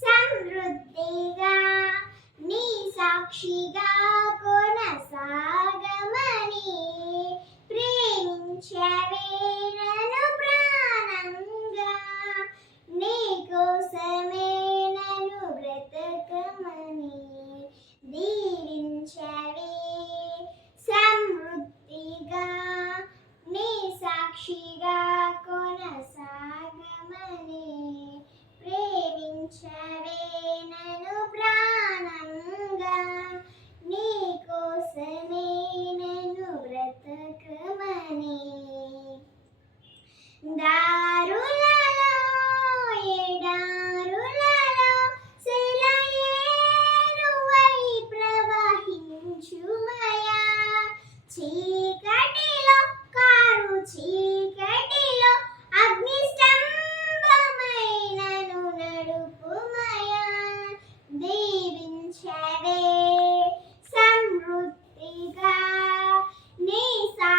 సమృద్ధిగా నీ సాక్షిగా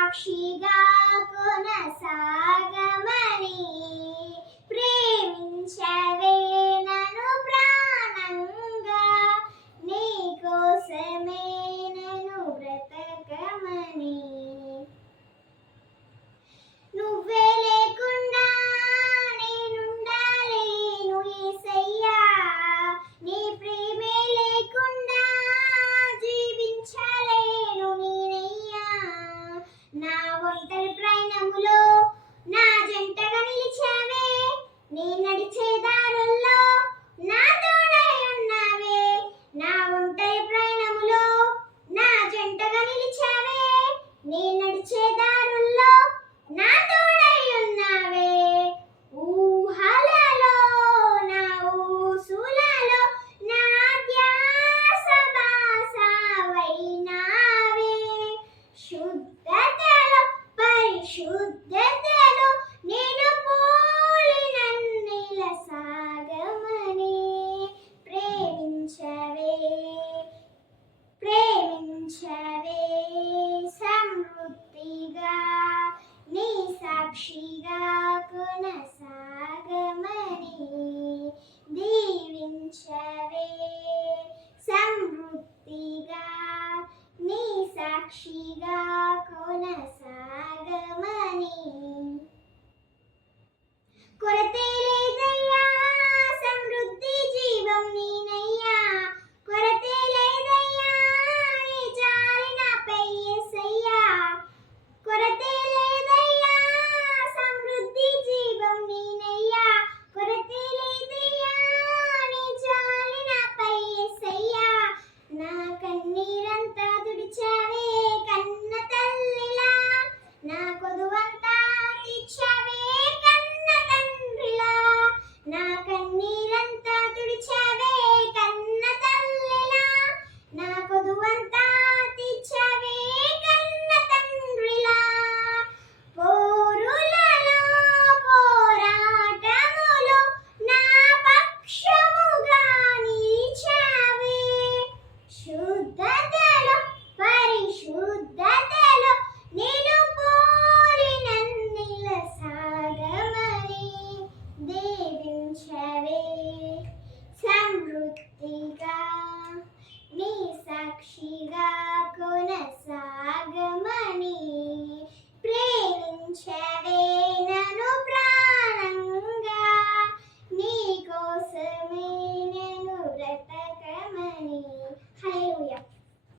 సాక్షిగా కొనసాగా ఒంటరి ప్రయాణములో నా జంటగా నిలిచావే. నేను నడిచే దారులు పరిశుద్ధతలో నేను పోలినన్నిల సాగమని ప్రేమించవే ప్రేమించవే సమృద్ధిగా నీ సాక్షిగా కొనసా